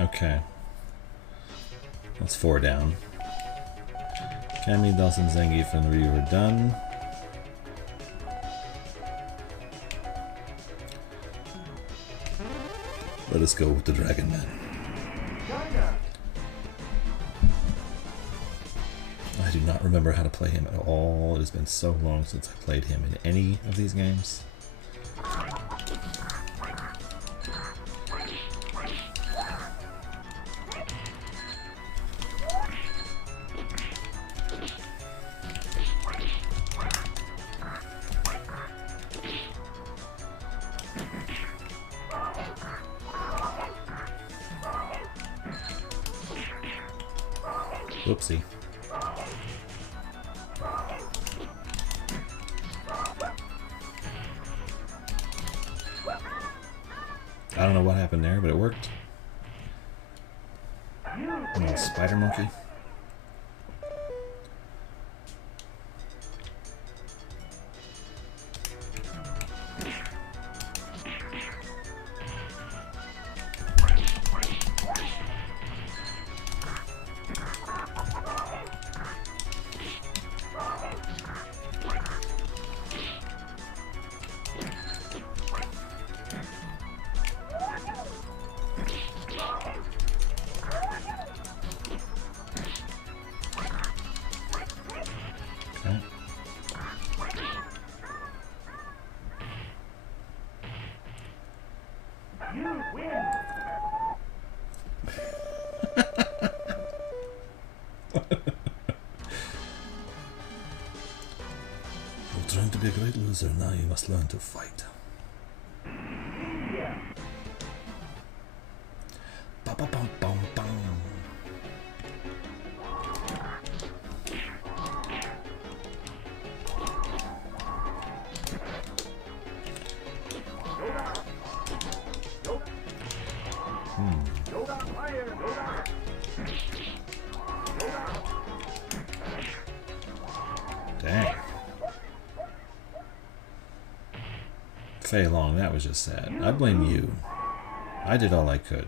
Okay. That's 4 down. Kami, Dhalsim, Zangief, and Ryu are done. Let us go with the Dragon Man. I do not remember how to play him at all. It has been so long since I played him in any of these games. Whoopsie. I don't know what happened there, but it worked. Little spider monkey. You're trying to be a great loser, now you must learn to fight. Ba ba bum bum bum. Dang. Fei Long, that was just sad. I blame you. I did all I could.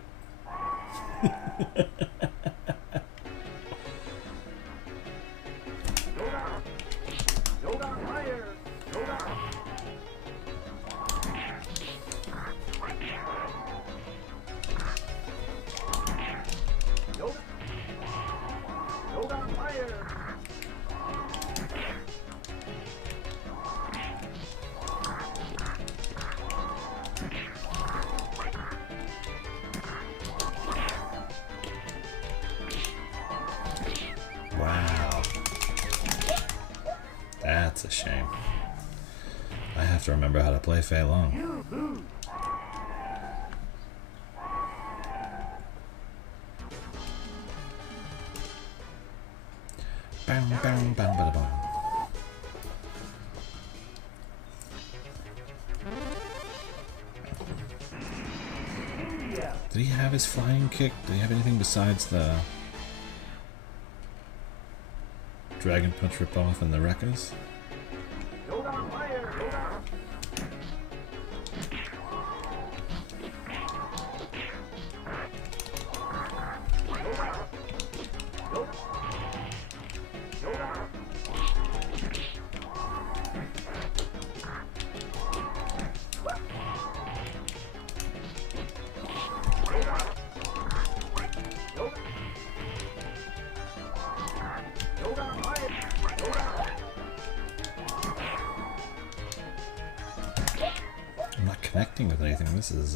That's a shame. I have to remember how to play Fei Long. Bam, bam, bam, bada, bam. Did he have his flying kick? Did he have anything besides the Dragon Punch ripoff and the Rekkas? I'm not connecting with anything. This is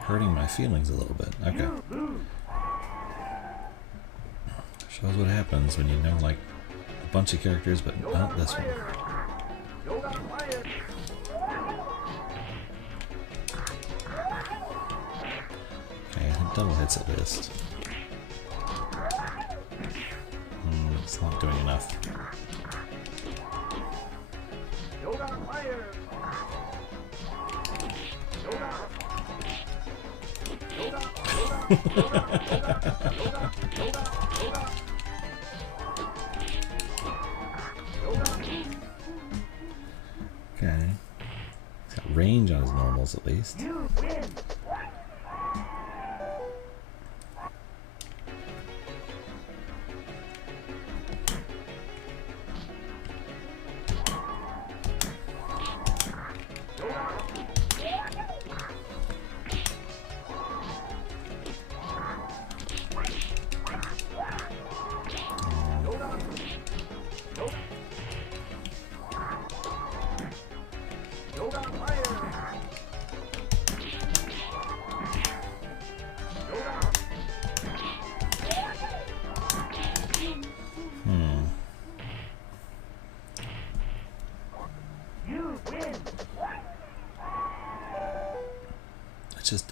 hurting my feelings a little bit. Okay. Shows what happens when you know like a bunch of characters, but not this one. Okay, double hits at least. It's not doing enough. Okay. He's got range on his normals at least.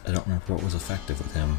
I don't remember what was effective with him.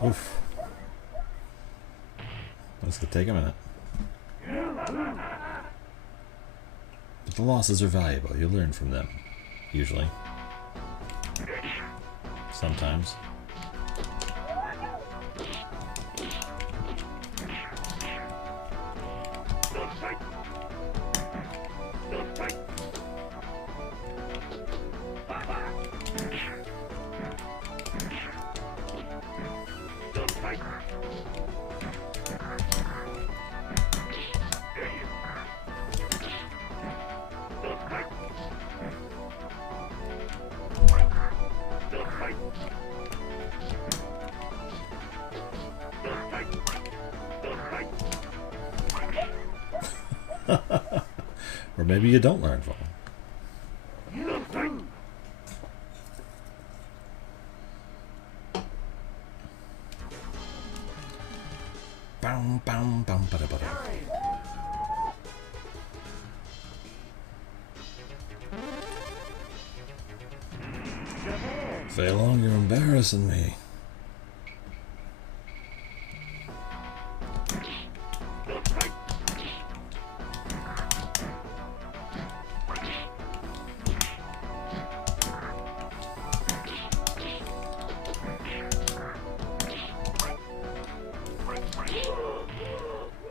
Oof. This could take a minute. But the losses are valuable. You learn from them. Usually. Sometimes. Or maybe you don't learn from them. Bam, bam, bam, bada, bada. Fei Long, you're embarrassing me.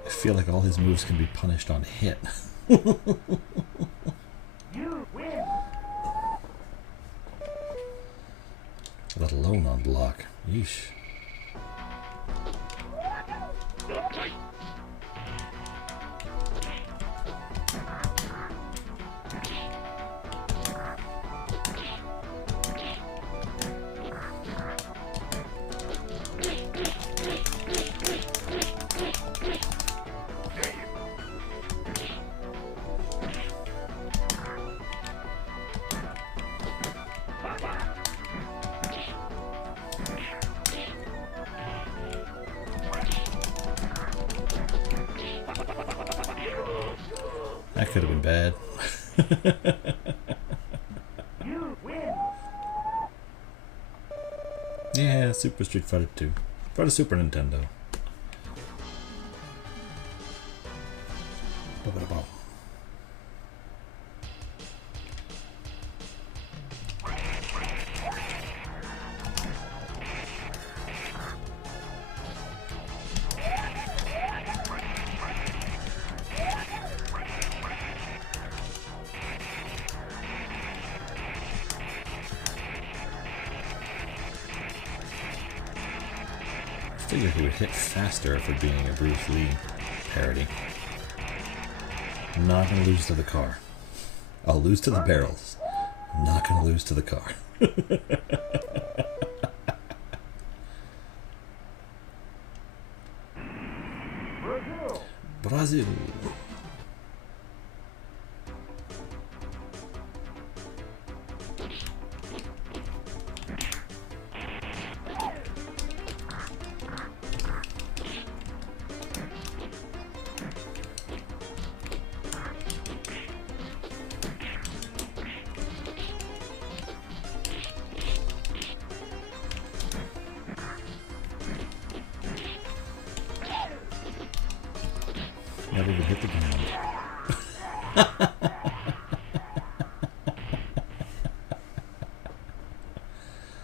I feel like all his moves can be punished on hit. You win. Let alone on block. Yeesh. That could have been bad. You win. Yeah, Super Street Fighter 2 for the Super Nintendo. Ba-ba-da-bum. I figured he would hit faster for being a Bruce Lee parody. I'm not going to lose to the car. I'll lose to the barrels. I'm not going to lose to the car. Brazil. Never even hit the ground.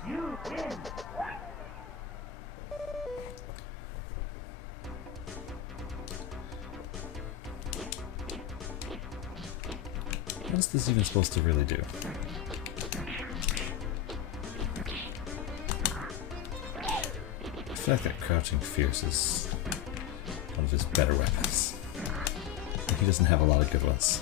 You win. What's this even supposed to really do? I feel like that crouching fierce is a One of his better weapons. And he doesn't have a lot of good ones.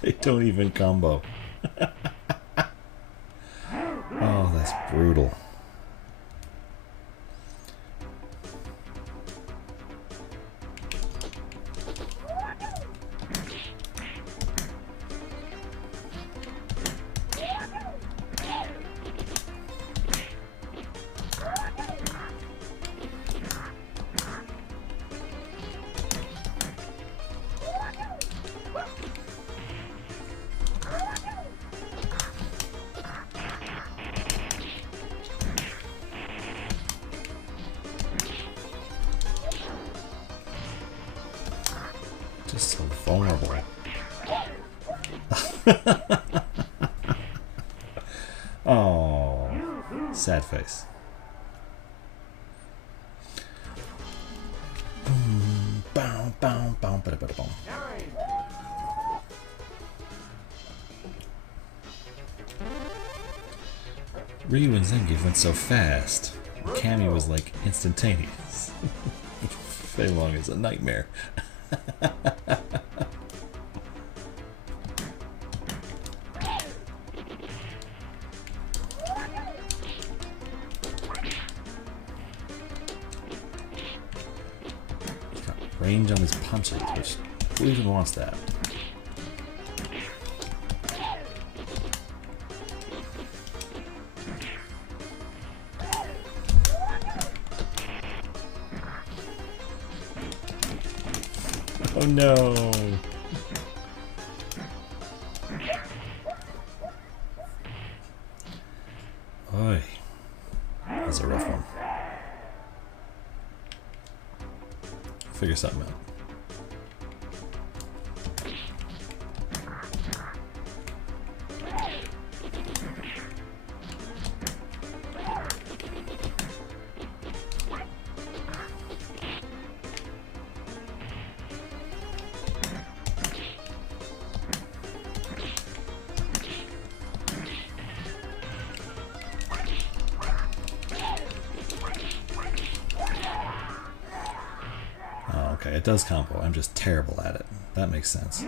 They don't even combo. Oh, that's brutal. Just so vulnerable. Oh, sad face. Boom, bow, bow, bow, ba, ba, boom. Ryu and Zangief went so fast. Cammy was like instantaneous. Fei Long is a nightmare. He's got range on his punches, which who even wants that? Oh no! Oy. That's a rough one. Figure something out. Okay, it does combo. I'm just terrible at it. That makes sense.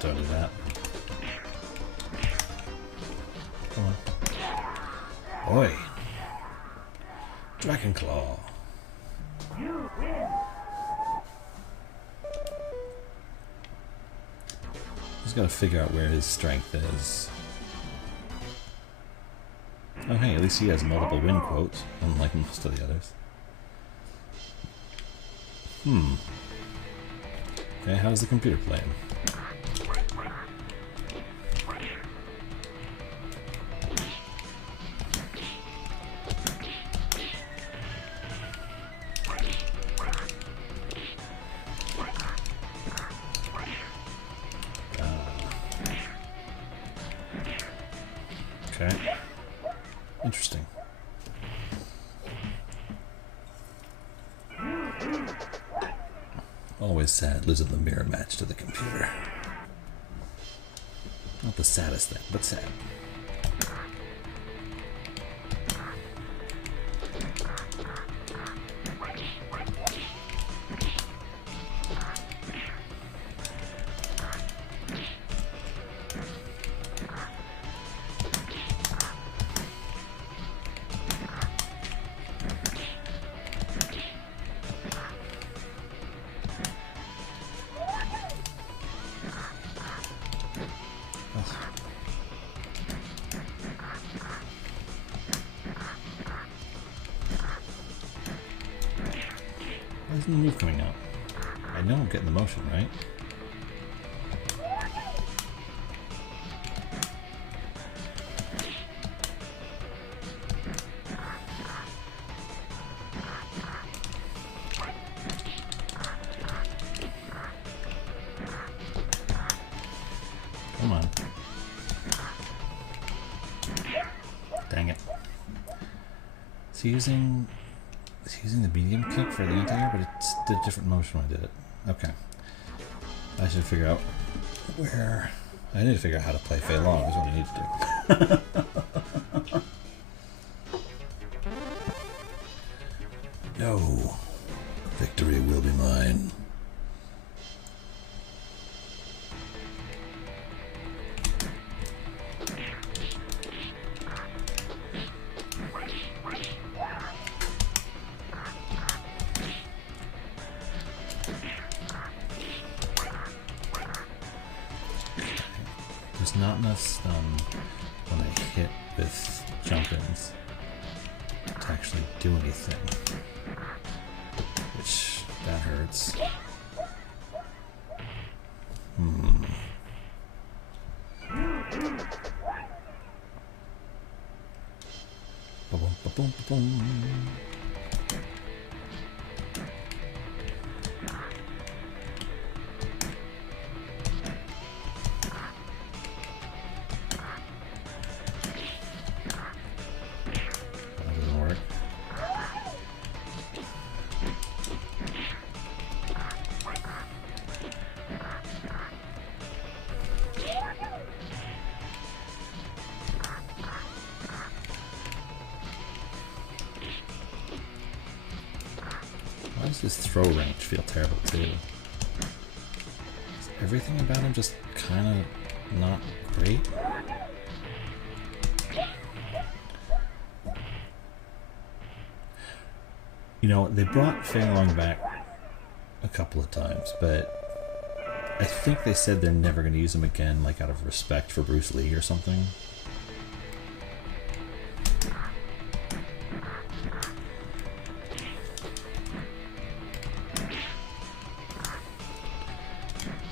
Don't do that. Come on. Oi! Dragon Claw. You win. Just gotta figure out where his strength is. Oh hey, at least he has multiple win quotes, unlike most of the others. Okay, how's the computer playing? Okay. Interesting. Always sad losing the mirror match to the computer. Not the saddest thing, but sad. Why isn't the move coming out? I know I'm getting the motion, right? Come on. Dang it. Is he using the medium kick for the anti-air, but it's did a different motion when I did it. Okay. I should figure out where... I need to figure out how to play Fei Long is what I need to do. No. Victory will be mine. There's not enough stun when I hit with jump-ins to actually do anything. Which, that hurts. Ba-boom, ba-boom, ba-boom. Why does his throw range feel terrible too? Is everything about him just kind of not great? You know, they brought Fei Long back a couple of times, but I think they said they're never going to use him again, like out of respect for Bruce Lee or something.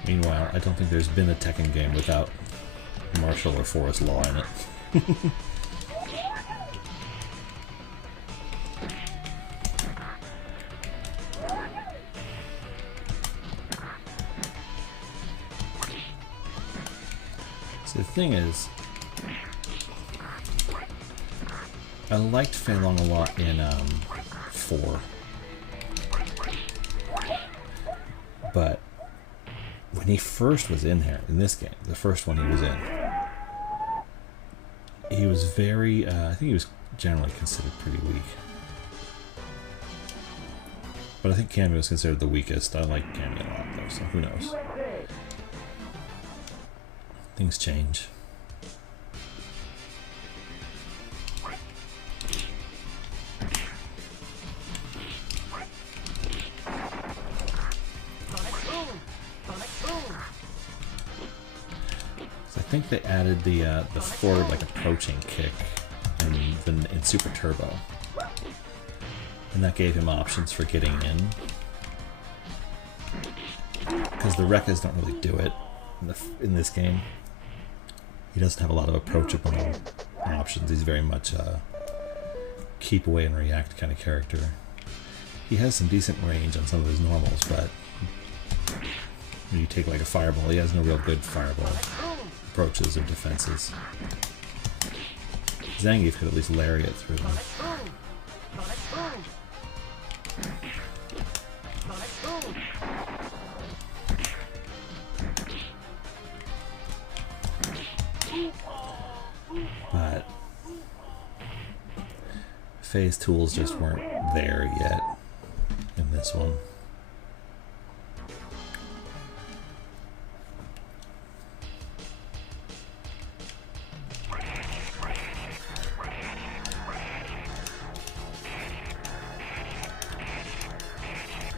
Meanwhile, I don't think there's been a Tekken game without martial or forest law in it. So the thing is, I liked Fei Long a lot in 4, but when he first was in here, in this game, the first one he was in, he was very, I think he was generally considered pretty weak. But I think Cammy was considered the weakest. I like Cammy a lot though, so who knows. Things change. I think they added the forward like approaching kick in Super Turbo, and that gave him options for getting in. Because the Rekkas don't really do it in this game. He doesn't have a lot of approachable options. He's very much a keep away and react kind of character. He has some decent range on some of his normals, but when you take like a fireball, he has no real good fireball approaches or defenses. Zangief could at least lariat through them. But Fei's tools just weren't there yet in this one.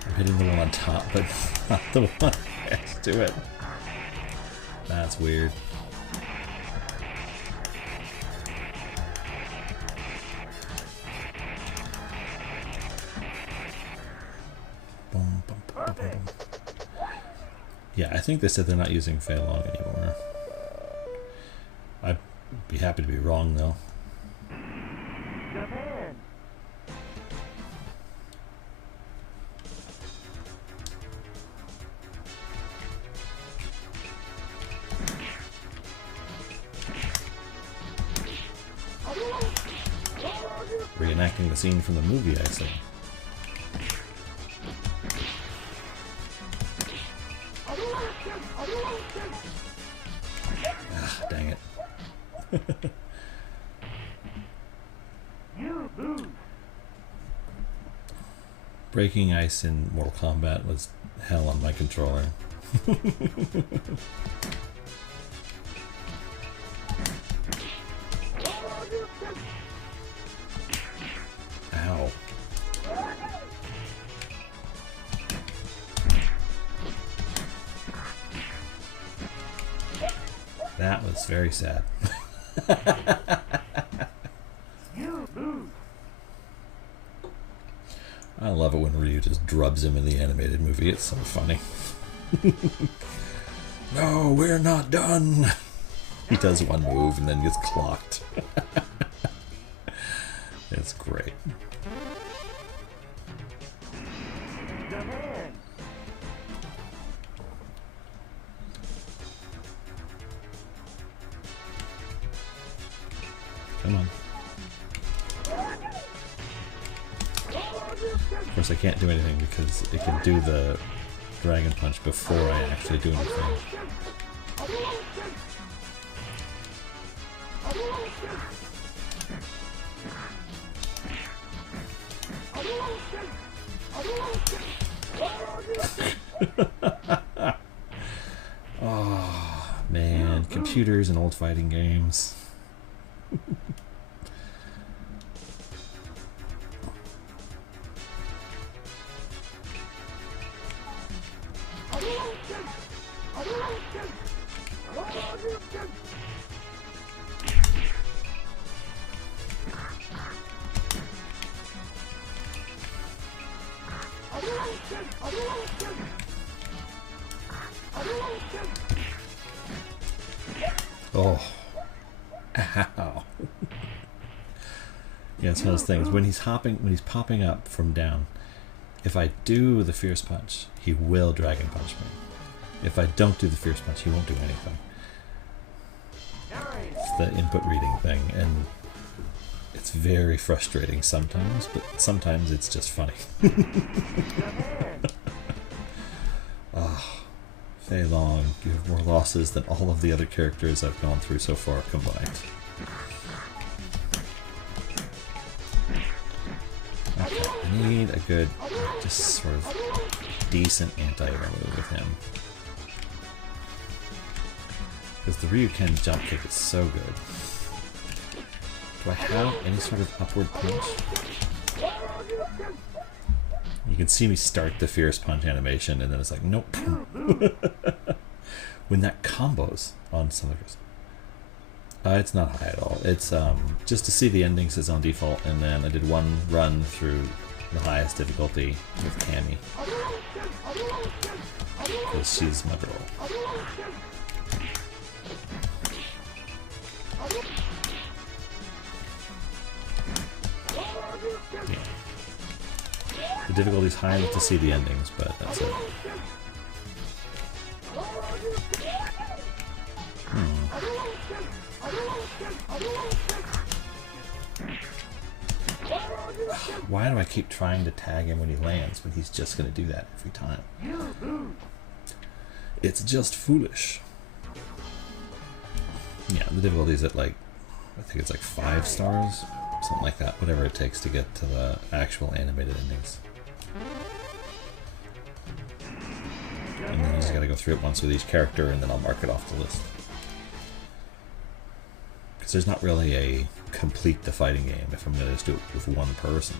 I'm hitting the one on top, but not the one next to it. That's weird. Boom, Yeah, I think they said they're not using Fei Long anymore. I'd be happy to be wrong, though. Japan. Reenacting the scene from the movie, I say. Ah, dang it. You lose. Breaking ice in Mortal Kombat was hell on my controller. Ow. That was very sad. You lose. I love it when Ryu just drubs him in the animated movie. It's so funny. No, we're not done. He does one move and then gets clocked. It's great. Japan. Come on. Of course, I can't do anything because it can do the Dragon Punch before I actually do anything. Oh, man. Computers and old fighting games. Oh. Ow. Yeah, it's one of those things. When he's popping up from down, if I do the Fierce Punch, he will Dragon Punch me. If I don't do the Fierce Punch, he won't do anything. It's the input reading thing, and it's very frustrating sometimes, but sometimes it's just funny. Oh, Fei Long, you have more losses than all of the other characters I've gone through so far combined. Okay, I need a good, just sort of decent anti-air move with him. Because the Ryuken jump kick is so good. Do I have any sort of upward punch? You can see me start the Fierce Punch animation and then it's like, nope. When that combos on some of those. It's not high at all. It's just to see the endings is on default, and then I did one run through the highest difficulty with Cammy. Because she's my girl. Yeah. The difficulty's high enough to see the endings, but that's it. Why do I keep trying to tag him when he lands when he's just going to do that every time? It's just foolish. Yeah, the difficulty is at like, I think it's like 5 stars, something like that, whatever it takes to get to the actual animated endings. And then you just gotta go through it once with each character and then I'll mark it off the list. Because there's not really a complete the fighting game if I'm gonna just do it with one person.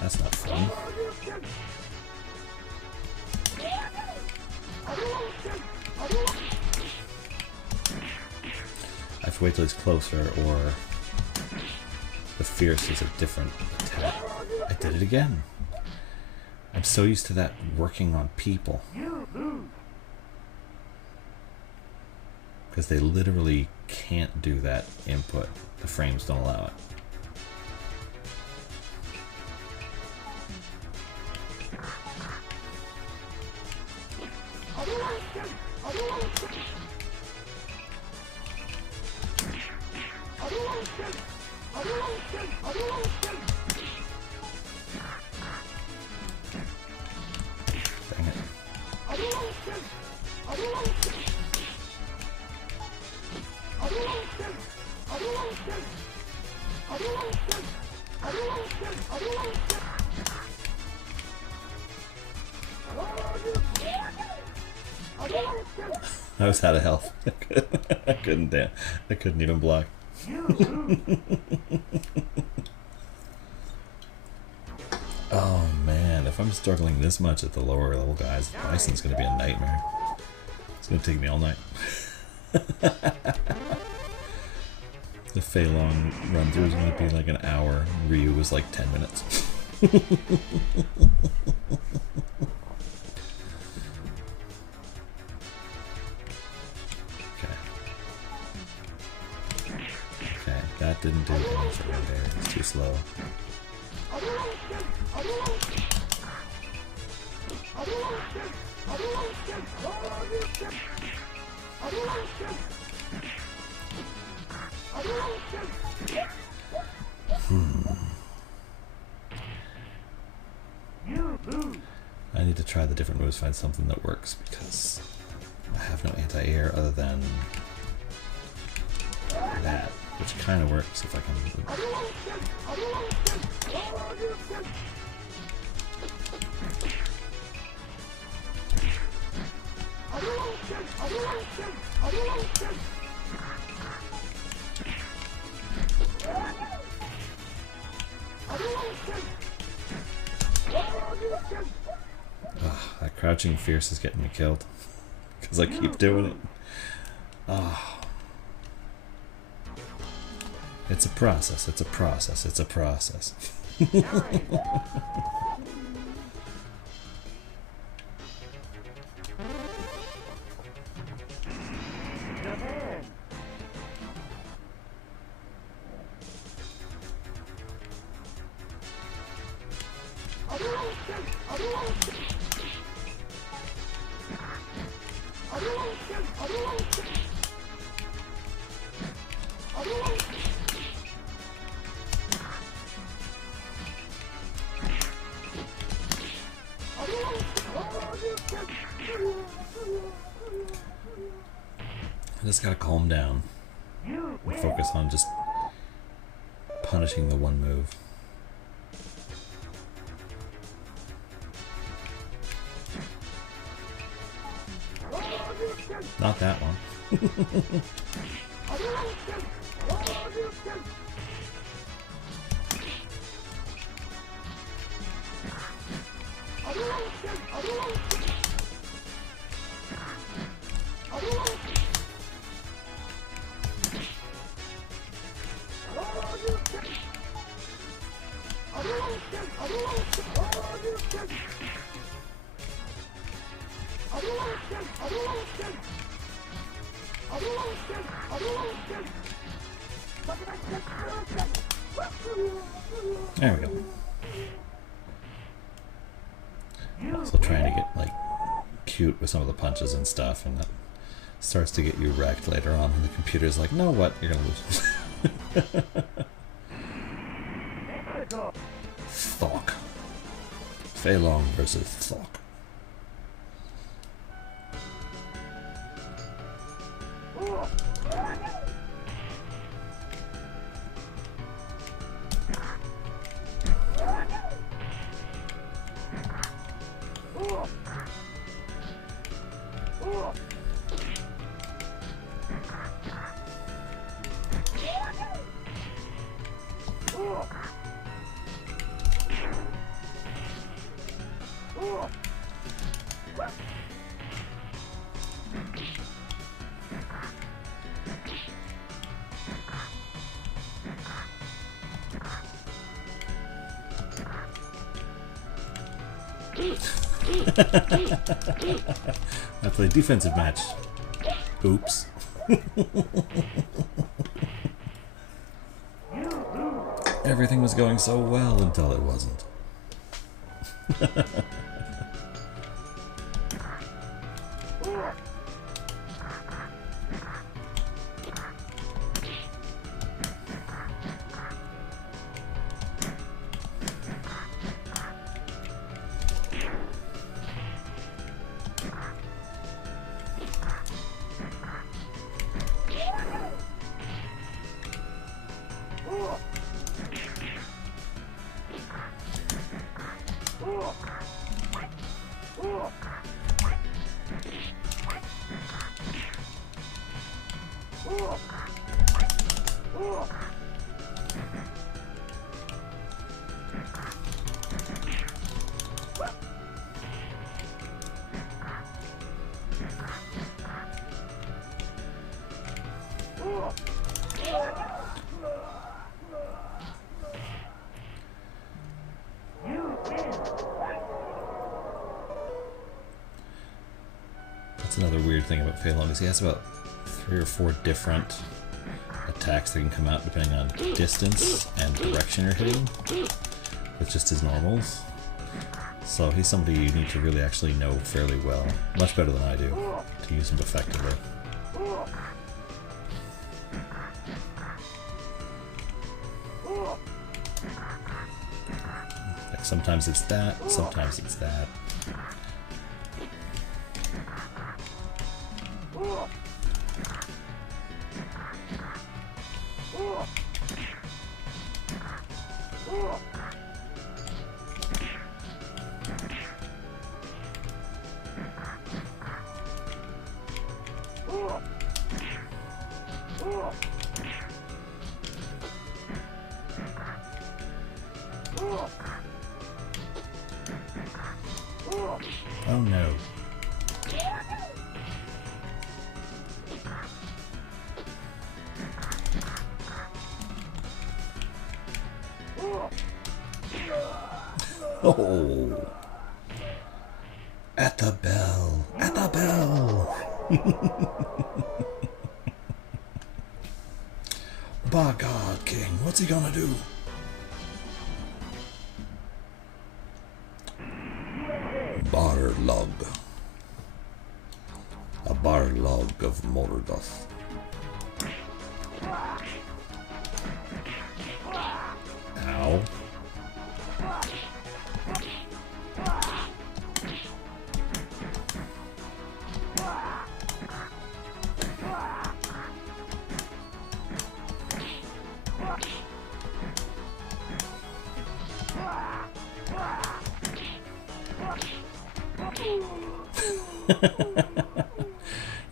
That's not fun. I have to wait till he's closer or the Fierce is a different attack. I did it again. I'm so used to that working on people. You lose. Because they literally can't do that input. The frames don't allow it. Dang it. I was out of health. I couldn't dance. I couldn't even block. Oh man, if I'm struggling this much at the lower level guys, Bison's gonna be a nightmare. It's gonna take me all night. The Fei Long run through is gonna be like an hour. Ryu was like 10 minutes. Okay, that didn't do anything right there. It's too slow. I need to try the different moves, find something that works, because I have no anti-air other than that, which kind of works if I can move. That crouching fierce is getting me killed because I keep doing it. It's a process, it's a process, it's a process. I just gotta calm down and focus on just punishing the one move. Not that one. There we go. Also trying to get like cute with some of the punches and stuff, and that starts to get you wrecked later on when the computer's like, no, what? You're gonna lose. Thok. Fei Long versus Thok. I played defensive match. Oops. Everything was going so well until it wasn't. That's another weird thing about Fei Long is he has about 3 or 4 different attacks that can come out depending on distance and direction you're hitting with just his normals. So he's somebody you need to really actually know fairly well, much better than I do, to use him effectively. Like sometimes it's that, sometimes it's that. Oh no. Oh. At the bell. At the bell. By God, King, what's he gonna do? Balrog. A Balrog of Mordoth. Ow.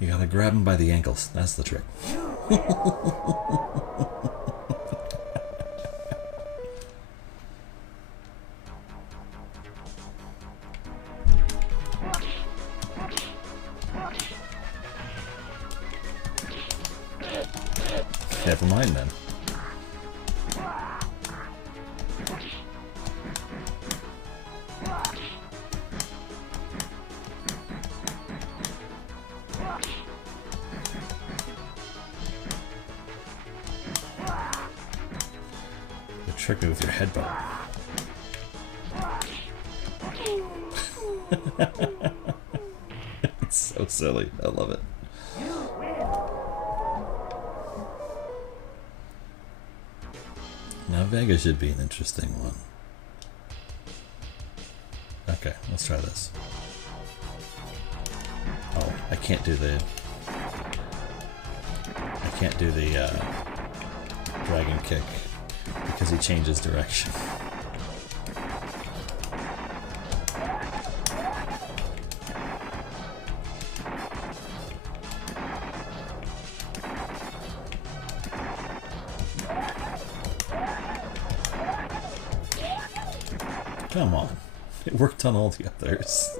You gotta grab him by the ankles. That's the trick. Never mind then. Trick me with your headbutt. It's so silly. I love it. Now Vega should be an interesting one. Okay, let's try this. Oh, I can't do the dragon kick because he changes direction. Come on. It worked on all the others.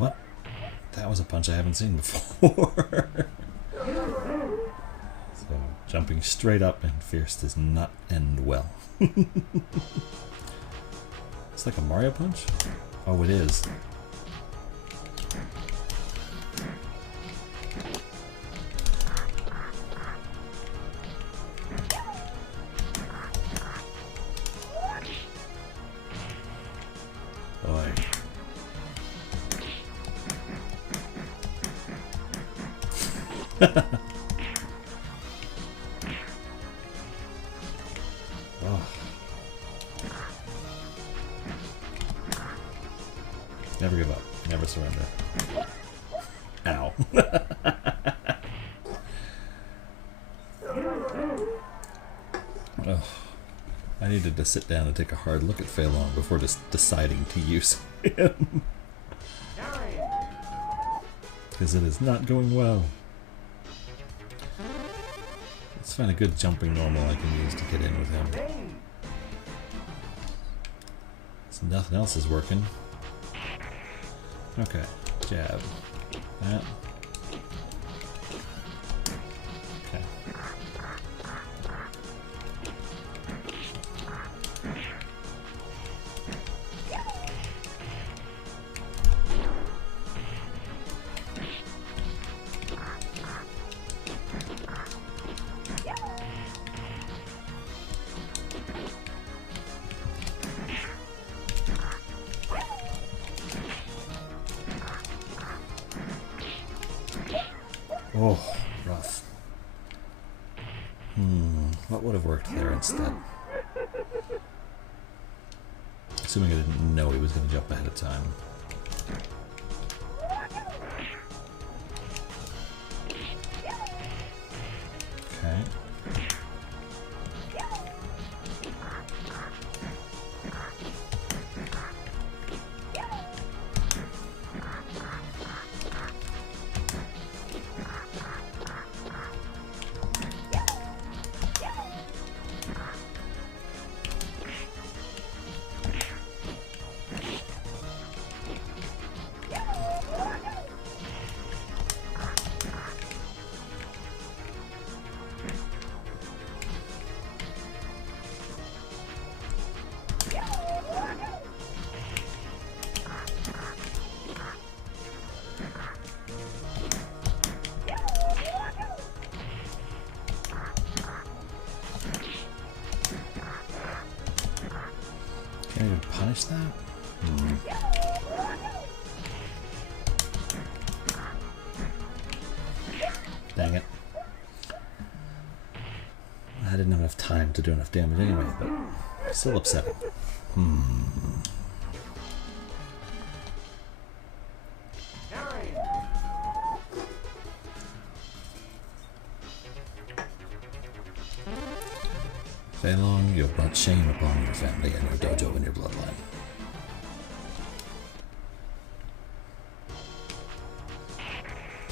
What? That was a punch I haven't seen before. So, jumping straight up and fierce does not end well. It's like a Mario punch? Oh, it is. Boy. Oh. Never give up. Never surrender. Ow. Oh. I needed to sit down and take a hard look at Fei Long before just deciding to use him. Because it is not going well. Let's find a good jumping normal I can use to get in with him. So nothing else is working. Okay, jab. That. Okay. Oh, rough. What would have worked there instead? Assuming I didn't know he was going to jump ahead of time. Okay. Can I even punish that? Dang it. I didn't have enough time to do enough damage anyway, but still upsetting. Fei Long, you have brought shame upon your family and your dojo and your bloodline.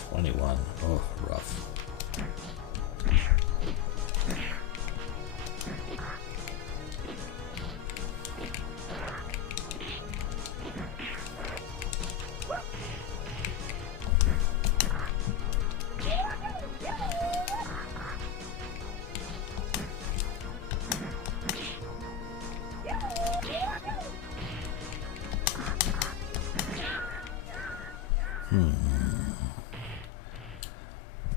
"21. Oh, rough.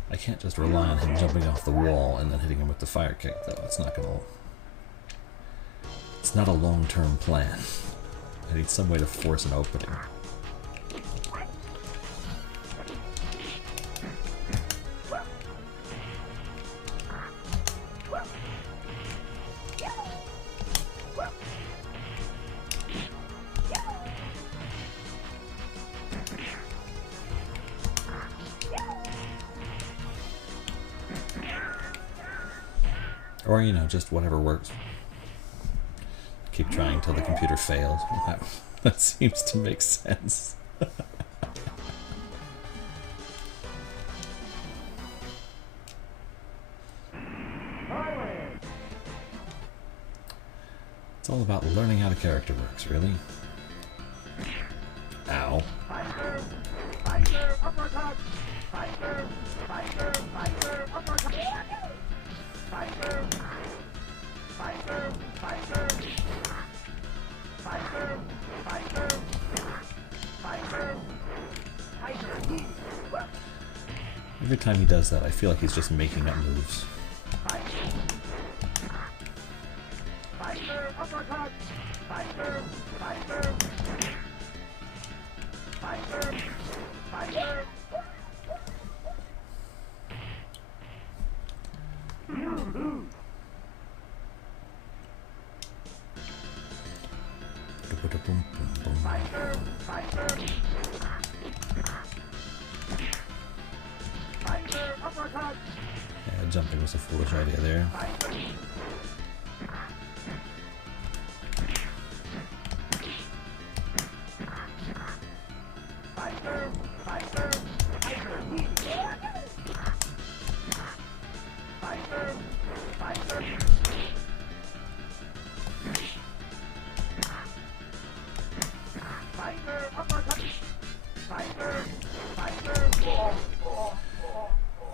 I can't just rely on him jumping off the wall and then hitting him with the fire kick, though. It's not gonna... It's not a long-term plan. I need some way to force an opening. Or, you know, just whatever works. Keep trying till the computer fails. That seems to make sense. It's all about learning how the character works, really. Ow. Every time he does that, I feel like he's just making up moves. Yeah, jumping was a foolish idea there.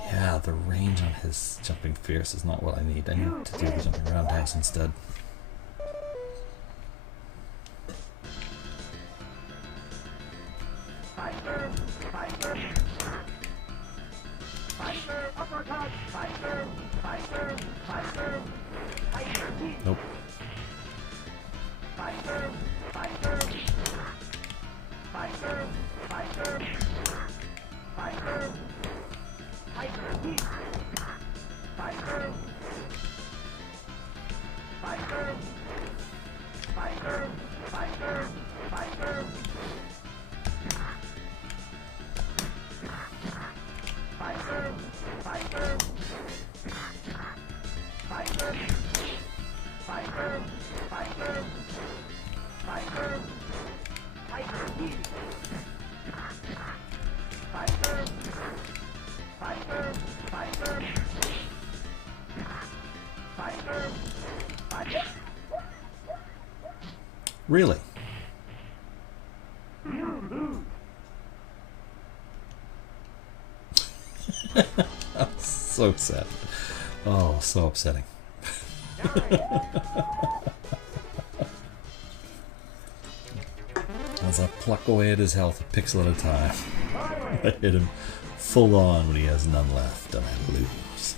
Yeah, the range on his jumping fierce is not what I need. I need to do the jumping roundhouse instead. Nope. Really? So sad. Oh, so upsetting. As I pluck away at his health a pixel at a time, I hit him full on when he has none left, and I lose.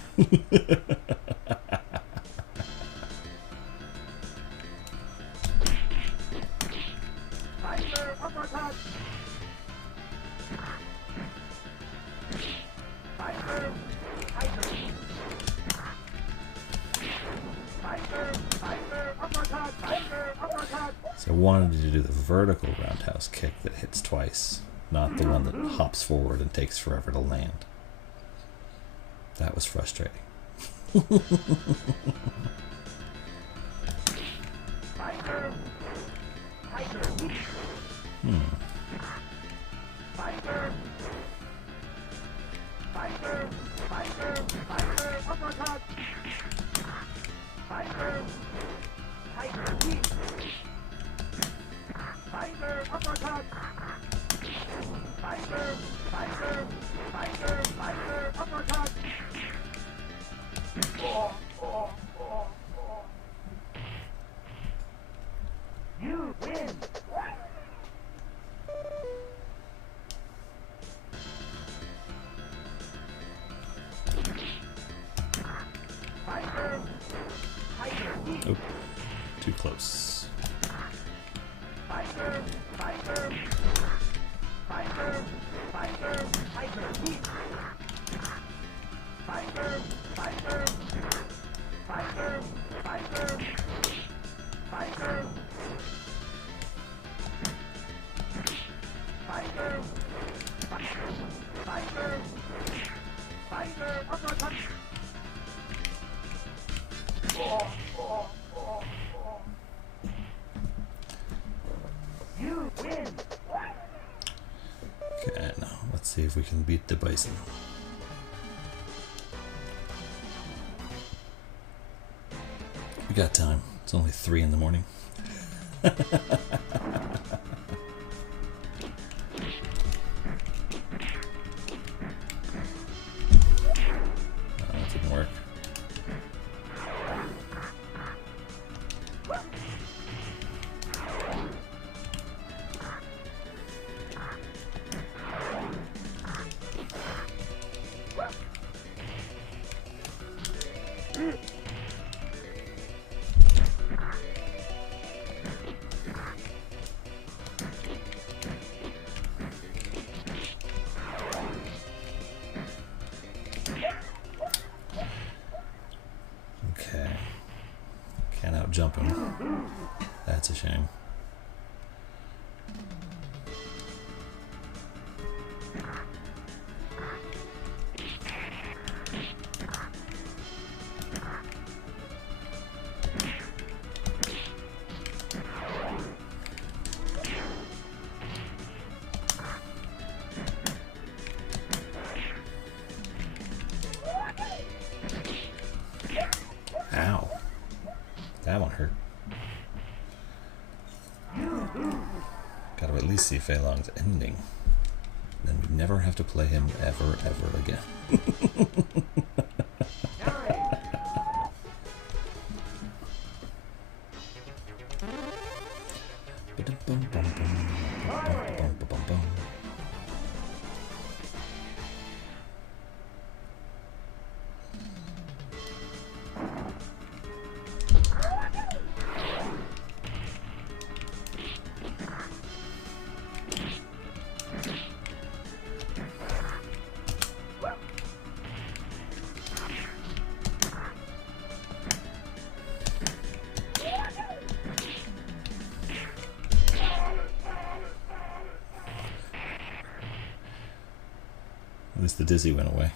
So I wanted to do the vertical roundhouse kick that hits twice, not the one that hops forward and takes forever to land. That was frustrating. You win. Oh, too close. Okay, now let's see if we can beat the Bison. We got time. It's only 3 in the morning. without jumping. That's a shame. Ow. That one hurt. Gotta at least see Fei Long's ending. Then we never have to play him ever again. At least the dizzy went away.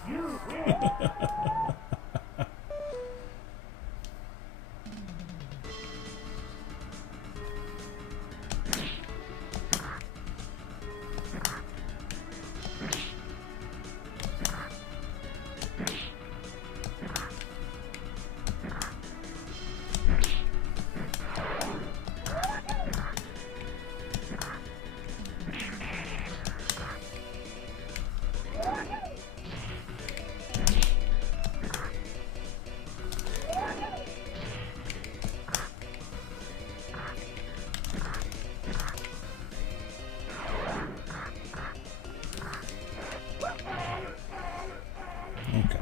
Okay.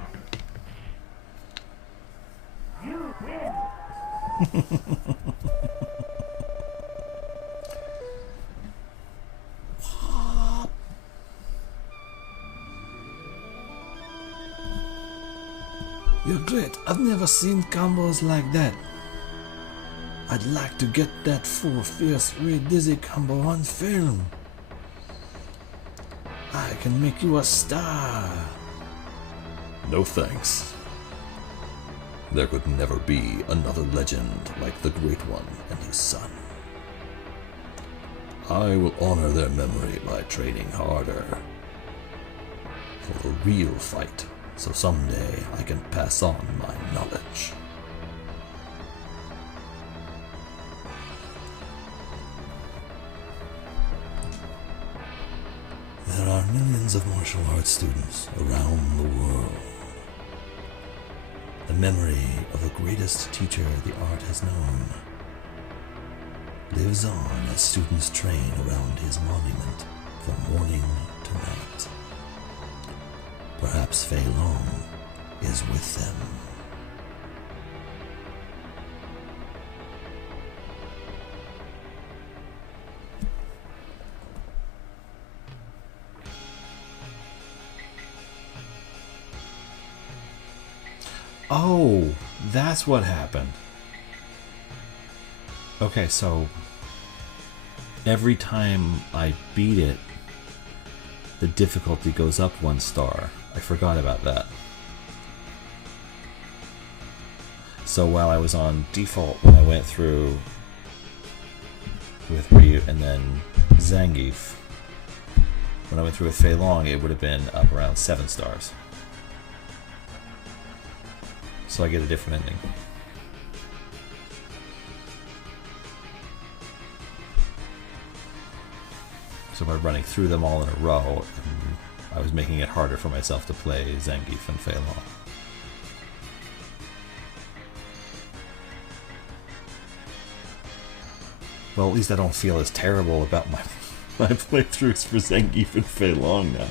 You're great. I've never seen combos like that. I'd like to get that full fierce red dizzy combo on film. I can make you a star. No thanks. There could never be another legend like the Great One and his son. I will honor their memory by training harder for the real fight, so someday I can pass on my knowledge. There are millions of martial arts students around the world. The memory of the greatest teacher the art has known lives on as students train around his monument from morning to night. Perhaps Fei Long is with them. Oh, that's what happened. Okay, so every time I beat it, the difficulty goes up 1 star. I forgot about that. So while I was on default, when I went through with Ryu and then Zangief, when I went through with Fei Long, it would have been up around 7 stars. So I get a different ending. So by running through them all in a row, I was making it harder for myself to play Zangief and Fei Long. Well, at least I don't feel as terrible about my playthroughs for Zangief and Fei Long now.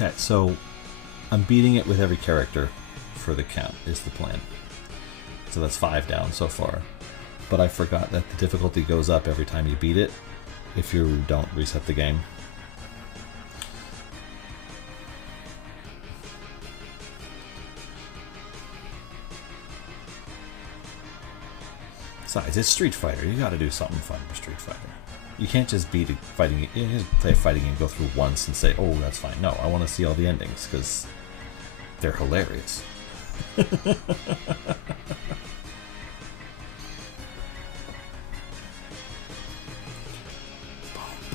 Okay, so I'm beating it with every character for the count, is the plan. So that's 5 down so far. But I forgot that the difficulty goes up every time you beat it if you don't reset the game. Besides, it's Street Fighter. You gotta do something fun for Street Fighter. You can't just beat fighting. You can't just play fighting and go through once and say, "Oh, that's fine." No, I want to see all the endings because they're hilarious.